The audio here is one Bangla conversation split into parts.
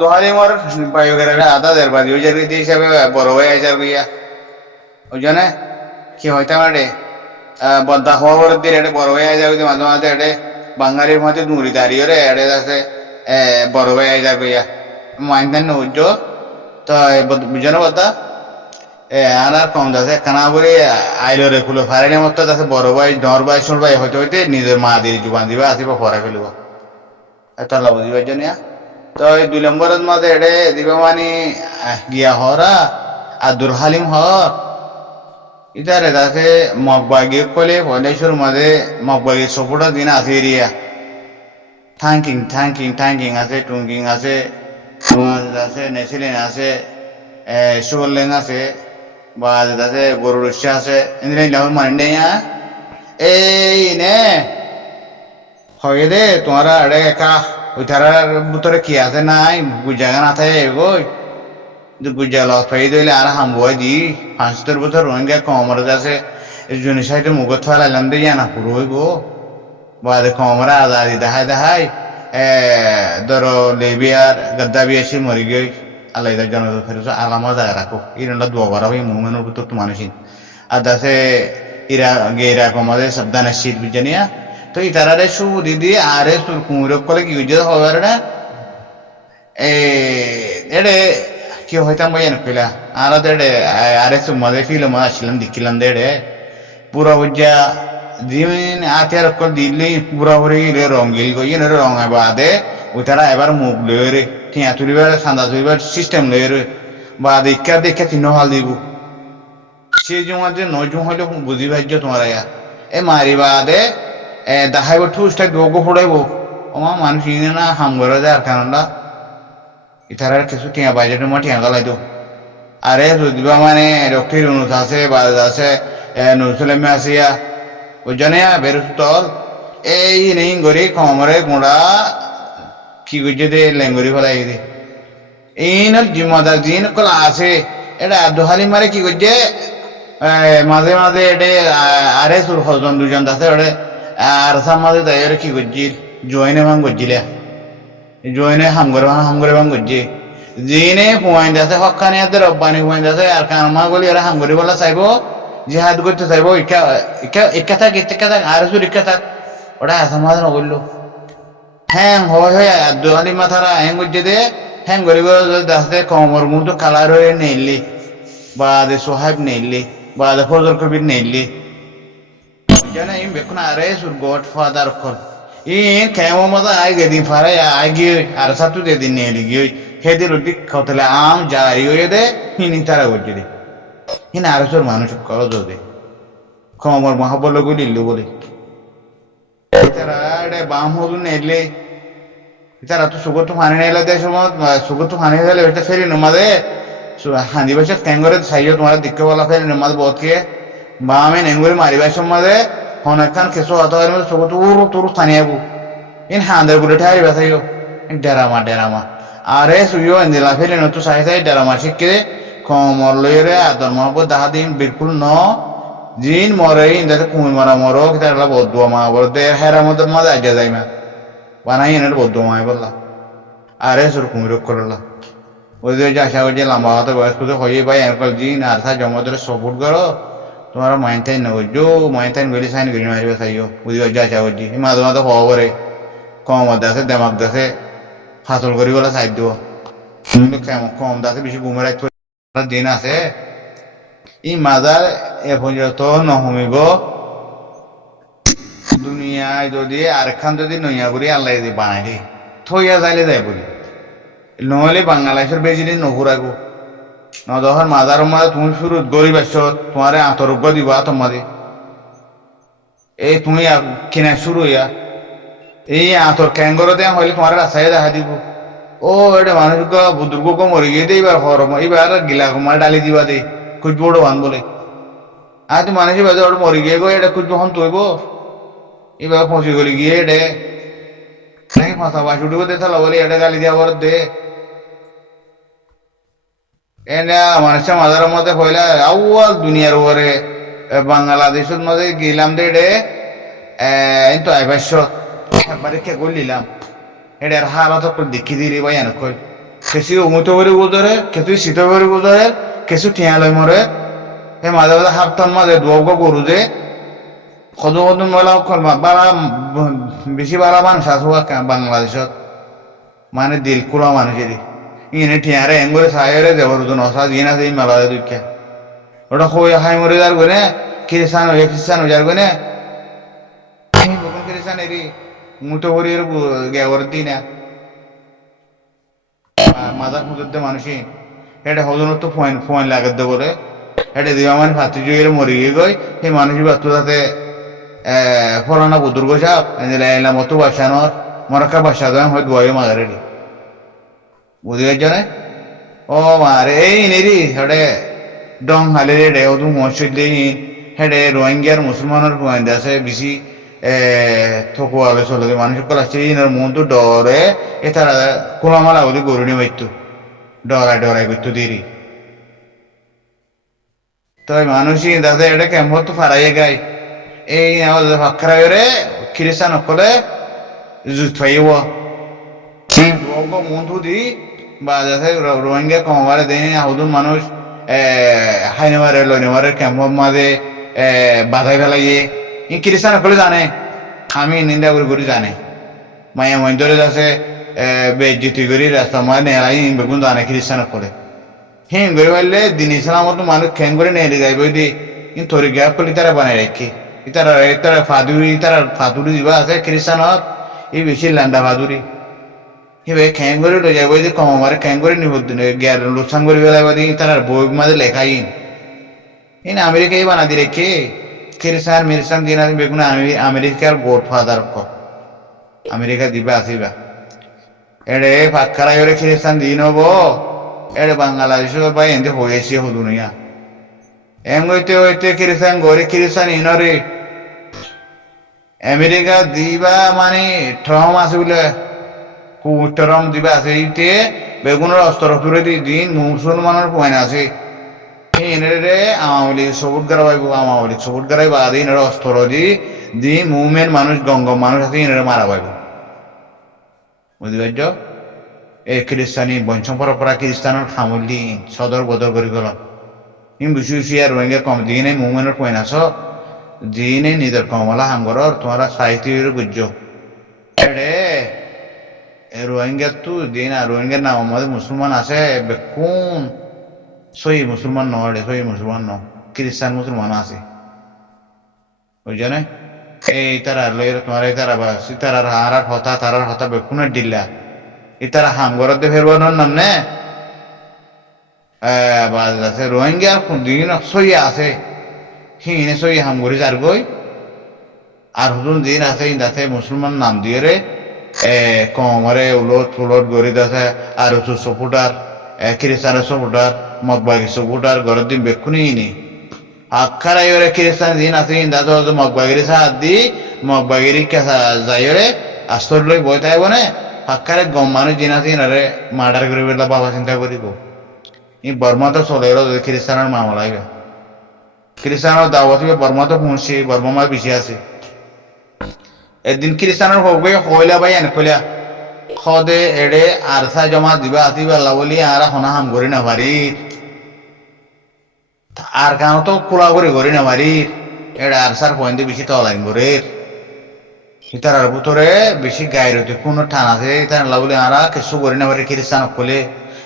দোহালি মোর বায়োগ্রাফি আদা দের বাদি ওই জায়গায় হিসাবে বড় হয়ে আইসার গিয়া ওই জন্য কি হইতাম রে বদ্দা হওয়ার দিন এটা বড় হয়ে আইসার মাঝে মাঝে এটা বাঙালির মধ্যে নুরি দাঁড়িয়ে রে এটা আছে বড় হয়ে আইসার গিয়া মাইন্দান উজ্জ তো বুঝছো না বদ্দা আর কম যাচ্ছে কানা বলে আইলো রে খুলো ফারাইলে মতো যাচ্ছে বড় ভাই ডর ভাই সোর ভাই হইতে হইতে নিজের মা দিয়ে জুবান দিবা আসিব ফরা ফেলব তাহলে বুঝিবার জন্য তো এই 2 নম্বরের মধ্যে এটা দিবা মানে গিয়া হরা আব্দুল হালিম হর ইতারে যাচ্ছে মগবাগি কলে ফলেশ্বর মধ্যে মগবাগি সপোর্ট দিন আছে এরিয়া থ্যাঙ্কিং আছে টুঙ্কিং আছে আছে নেসিলেন আছে সুগরলেন আছে বা আছে গরুর উৎসা আছে এনে মানে নেই এই নে হয় দে তোমারা আরে একা ওই তারার ভিতরে কি আছে নাই গুজাগা না থাকে এগোই গুজা লত ফাই দিলে আর হামবয় দি 5 বছর রোহিঙ্গা কমর আছে এই জন্য সাইডে মুগত ফালাইলাম দিয়ে জানা পুরো গো বা কমরা আজাদি দেখাই ধরো লিবিয়ার গদ্দাবি এসে মরি গই আল্লাহ জনতা ফেরত আলামা যায় রাখো ইরানটা দুবার ওই মুভমেন্টের ভিতর তো মানুষই আর দাসে গেরা কমাদে সাবধানে শীত বিজানিয়া তো এই তারারে সু দিদি আরে তোর কুমুরক করে কি বুঝে হবে না এড়ে কি হইতাম ভাই এনকিলা আর দেড়ে আরে সুমাদে ফিল্ম আসলাম দেখিলাম দেড়ে পুরা বুঝা দিন আতিয়ার কল দিলে পুরা ভরে গেলে রঙিল গই না রং বাদে ওই তারা এবার মুখ লয়ে ঠিয়া তুলিবার সান্দা তুলিবার সিস্টেম লয়ে বা দেখা চিহ্ন হাল দিব সে জমা যে 9 জন হইলে বুঝি ভাজ্য তোমার ইয়া মারিবা দে দেখাইব ঠুসটা গো ফোড়াইব আমার মানুষ ইনে না হাম করে যায় আর কারণটা ইতারার কিছু টিয়া বাজেটের মা টিয়া গালাই তো আরে যদিবা মানে রক্ষীর অনুষ আছে বাজ আছে নুরসুলেমে আসিয়া ওই জন্য বেরোতল এই নেই গরি কমরে গুঁড়া কি করছে দে লেঙ্গুরি ফেলাই দে এই না জিম্মাদার দিন কলা আছে এটা দোহালি মারে কি করছে মাঝে মাঝে এটা আরে সুর হজন দুজন আছে ওটা আর মাঝে তাই কি করছি জয়েনে ভাঙ করছিলে জয়েনে হাম করে ভাঙ করছে জিনে পয়েন্ট আছে হকানি আছে রব্বানি পয়েন্ট আছে আর কানমা গলি ওরা হাম করে বলা চাইবো জিহাদ করতে চাইবো ইকা থাক আর সুর ইকা থাক ওটা আসাম মাঝে নগরলো হ্যাং হয় দোহালি মাথারা হ্যাং করছে দে হ্যাং করে দাসতে কমর মতো কালার হয়ে নেইলি বা দে সোহাব নেইলি বা দে ফজল কবির নেইলি জানা ইম বেকুন আরে সুর গড ফাদার কল ইন কেমন মজা আই গেদিন ফারে আই গিয়ে আর সাতু দে দিন নেইলি গিয়ে খেতে রুটি খাওয়ালে আম জারি হয়ে দে হিনি তারা করছে দে হিন আর সুর মানুষ করো দে কমর মহাবল গুলিল্লু বলে তারা বাম হল নেইলে তারা তো সুগত ফানি নেইলে দেয় সময় সুগত ফানি গেলে ওইটা ফেরি নমাদে হাঁদি বাসা ট্যাঙ্গরে সাইও তোমার দিকে বলা ফেরি নমাদ বহুতকে বামে নেঙ্গুরি মারিবার সময় অনেকক্ষণ কেসো হতো সুগত উরু তুরু স্থানীয় ইন হাঁদের গুলো ঠাই বাসাইও ডেরামা আরে সুইও এন্দিলা ফেরি নতু সাই ডেরামা শিখে কমর লইরে আদর মহব্বত দাহা দিন বিলকুল ন জিন মরে ইন্দাতে কুমি মরা মরো তারা বদুয়া মা বলতে হেরা মতো মজা আজ্ঞা যাই মা বানাই এনে বদুয়া মায় বললা আরে সুর কুমিরক করলা ওই যে আশা করছে লম্বা হতে বয়স করতে হয়ে ভাই এরকম জিন আর থা জমা ধরে সপোর্ট করো তোমার মাইনটাইন না বুঝছো মাইনটাইন গেলে সাইন গেলে মারিবে চাইও বুঝি আশা করছি মাঝে মাঝে হওয়া করে কম দাসে দেমাক দাসে ফাঁসল করি বলে সাইড দিব কম দাসে বেশি ঘুমে রাখতে দিন আছে ই মাজার এ পর্যন্ত নহমিব দুনিয়ায় যদি আরেকখান যদি নইয়া করি আল্লাহ যদি বানাই দি থইয়া যাইলে যাই বলি নহলে বাংলাদেশের বেশি দিন নঘুরাগো নদহর মাজার মাঝে তুমি শুরু গরিব আসছো তোমার আতরোগ্য দিবা তোমাদের এই তুমি কিনা শুরু হইয়া এই আতর ক্যাঙ্গর দেয়া হইলে তোমার রাস্তায় দেখা দিব ও এটা মানুষ বুদ্রুগ মরে গিয়ে দে এবার হরম এবার গিলা কুমার ডালি দিবা দে খুঁজবো ওটা বান বলে আর তুই মানুষের বাজে ওটা মরে গিয়ে গো এটা খুঁজবো হন তৈব এবার ফসি গলি গিয়ে এটে নাকি ফাঁসা বাস উঠে দে তাহলে বলে এটা গালি দিয়া বর দে এটা মানুষের মাজার মধ্যে হইলে আউয়াল দুনিয়ার উপরে বাংলাদেশের মধ্যে গেলাম দে এটে তো আইবাস একবারে কে করলিলাম এটার হালত দেখি দিলি ভাই এনে কই কেঁচি উমুতো করে গোদরে কেঁচি শীত করে গোদরে কেঁচু টিয়ালৈ মরে সেই মাজে মাজে সাপ্তাহ মাঝে দুগ গরু যে কত কত মেলা বারা বেশি বারা মানুষ আছে বাংলাদেশত মানে দিল কুলা মানুষেরই ইনে টিয়ারে এঙ্গরে সায়রে জবরদন অসা দিন আছে এই মেলা দুঃখে ওটা কই হাই মরে যার গনে খ্রিস্টান হয়ে যার গনে বকুন খ্রিস্টান এরি মুতো হরির গেওয়ার দিনা মাজার খুঁজতে মানুষই এটা হজনত তো ফোন ফোন লাগাত দে বলে এটা দিবা মানে ফাতি জুয়ের মরি গই সেই মানুষই বাচ্চা তাতে ফলানা বুদুর্গ সাপ এলাম মতো বাসানোর মরক্কা বাসা দেন হয় দুয়াই মাজারে বুঝে গেছে ও মারে এই নেরি হেডে ডং হালে রে ওদু মসজিদ দেই হেডে রোহিঙ্গার মুসলমানের পয়েন্ট আছে বেশি থকুয়ালে চলে মানুষ কলাচ্ছে ইনার মন তো ডরে এ তারা কোলামালা ওদের গরুনি মাইতো ডরাই করতো দেরি তো মানুষই দাদা এটা কেমন তো ফারাইয়ে গায় এই আমাদের ফাঁকরাই রে খ্রিস্টান সকলে জুত ফাইব মন্ত্র দি বা যাতে রোহিঙ্গা কমারে দেয় হদুন মানুষ হাইনেমারে লইনেমারে কেমন মাঝে বাধাই ফেলাইয়ে ই খ্রিস্টান সকলে জানে আমি নিন্দা করে জানে মায়া মন্দিরে আছে বেজ্জিতি করি রাস্তা মায় নেলাই বেগুন জানে খ্রিস্টান সকলে হিম করে পারলে দিন ইসলামত মানুষ খেং করে নেড়ে যাইব দি কিন্তু থরি গ্যাপ করলে তারা বানাই রাখি তারা ফাদুরি দিবা আছে খ্রিস্টানত এই বেশি লান্ডা ফাদুরি হিবে খেং করে লই যাইব যে কম আমার খেং করে নিব গ্যার লোকসান করে বেলাইব দি তারা বই মাঝে লেখাই ইন আমেরিকাই বানা দি রেখে খ্রিস্টান মিরিস্টান দিন আছে বেগুন আমেরিকার গোড ফাদার ক আমেরিকা দিবা আসিবা এড়ে ফাঁকারাই ওরে খ্রিস্টান দিন হবো এড়ে বাংলাদেশ বা এনতে হয়েছে হদুনিয়া এম হইতে খ্রিস্টান গরে খ্রিস্টান ইনরে আমেরিকা দিবা মানে ট্রম আছে বলে ট্রম দিবা আছে ইতে বেগুনের অস্ত্র তুলে দিন মুসলমানের পয়েন্ট আছে এনে আওয়ামী লীগ সবুট গারাইব আওয়ামী লীগ সবুট গারাইব আদি এনার অস্ত্র দি মুভমেন্ট মানুষ গঙ্গম মানুষ আছে এনারা মারা পাইব বুঝতে পারছ এই খ্রিস্টানি বঞ্চম পরম্পরা খ্রিস্টানের খামুলি সদর বদর করে গেল ইম বিশু আর রোহিঙ্গা কম দিনে মুভমেন্টের পয়েন্ট আস দিনে নিজের কমলা হাঙ্গর তোমার সাহিত্য বুঝছ এড়ে রোহিঙ্গা তো দিন আর রোহিঙ্গার নাম আমাদের মুসলমান আছে কোন সহি মুসলমান নয় সহি মুসলমান ন খ্রিস্টান মুসলমান আছে বুঝছো না এই তারা লই তোমার এই তারা বাস তারার তারার হতা বেকুনের ডিল্লা এই তারা হামগরতে ফেরবানোর নাম নে বাজ আছে রোহিঙ্গার কোন দিন সহি আছে হিনে সহি হামগরি যার গই আর হুদুন দিন আছে ইন্দাতে মুসলমান নাম দিয়ে রে কমরে উলট ফুলট গড়ি আছে আর সপুটার খ্রিস্টানের সপুটার মগবাগি সপুটার ঘরের দিন বেক্ষুনি নি আখারাই ওরে খ্রিস্টান দিন আছে ইন্দা তো মগবাগিরি সাহায্য দি মগবাগিরি যাইরে আস্তর লই বই তাইব না আখারে গম মানুষ দিন আছে ইনারে মার্ডার করে বেলা বাবা চিন্তা করিব ই বর্মা তো চলে যদি খ্রিস্টানের মামলা আইবে খ্রিস্টানের দাওয়াত বর্মা তো পৌঁছি বর্মা মা বেশি আছে একদিন খ্রিস্টানের হোক হইলা ভাই এনে কইলা খদে এড়ে আরসা জমা দিবা আসিবা বলি আর হনা হাম করি না পারি আর কেন তো খোলা করে করি না পারি এড়ে আরসার পয়েন্টে বেশি তলাইন করে ইতার ভিতরে বেশি গায়ের হইতে কোনো ঠান আছে ইতার বলি আর কিছু করি না পারি খ্রিস্টান কলে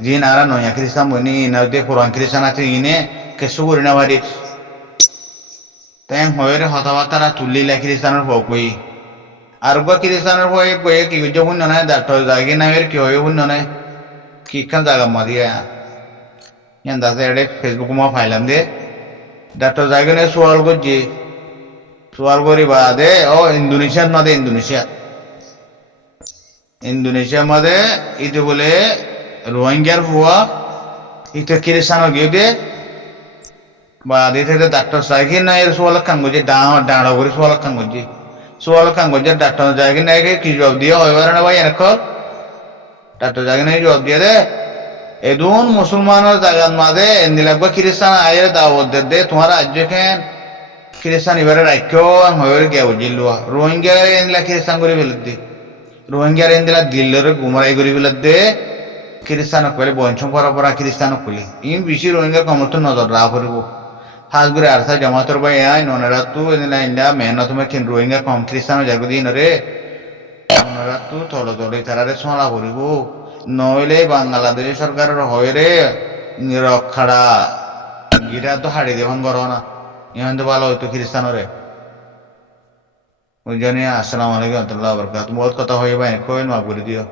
যিনি আর নয়া খ্রিস্টান বনি ইনাতে কোরআন খ্রিস্টান আছে ইনে কিছু করি না পারি তাই হয়ে হতাবার্তারা তুলিলা খ্রিস্টানের হোক বই আর খ্রিস্টানের হয়ে বইয়ে কি শূন্য নাই ডাক্তার জায়গা নাই কি হয়ে শূন্য নাই কিখান জায়গা মারিয়া ইয়ান দাসে এডে ফেসবুক মা ফাইলাম দে ডাক্তার জায়গা নেই সোয়াল করি বাদে ও ইন্দোনেশিয়ার মাঝে ইন্দোনেশিয়ার মাঝে ইতে বলে রোহিঙ্গার হুয়া ইতে খ্রিস্টানও গিয়ে দে বা দিতে ডাক্তার জায়গা নাই সোয়াল কান গজি ডাঁড়া করে সোয়াল কান গজি সোয়াল কান গজি ডাক্তার জায়গা নাই কি জবাব দিয়ে হয় না ভাই এখন ডাক্তার জায়গা নাই জবাব দিয়ে দে এদুন মুসলমানের জায়গার মাঝে এনে লাগবে খ্রিস্টান আয়ের দাওয়াত দে তোমার রাজ্য কেন খ্রিস্টান এবারে রাখ্য হয়ে গিয়া বুঝিল রোহিঙ্গা এনলা খ্রিস্টান করে ফেলে দে রোহিঙ্গার এনদিলা দিল্লরে গুমরাই করে ফেলে দে খ্রিস্টানক পেলে বঞ্চন করা পরা খ্রিস্টানক পেলে ইন বেশি রোহিঙ্গা কমতো নজর রা করিব হাজ করে আরসা জামাতর ভাই আই ননেরা তু ইন্দা মেহনত তুমি কিন রোহিঙ্গা কম খ্রিস্টান জাগো দিন রে ননেরা তু তলে তলে তারারে সলা করিব নইলে বাংলাদেশ সরকারের হয় রে রক্ষাড়া গিরা তো হাড়ি দেবান করো না ইহান তো ভালো হইতো খ্রিস্টানরে ওই জন্য আসসালামু আলাইকুম রহমতুল্লাহ বরকাত বহুত কথা হয়ে ভাই কইন মাফ করে দিও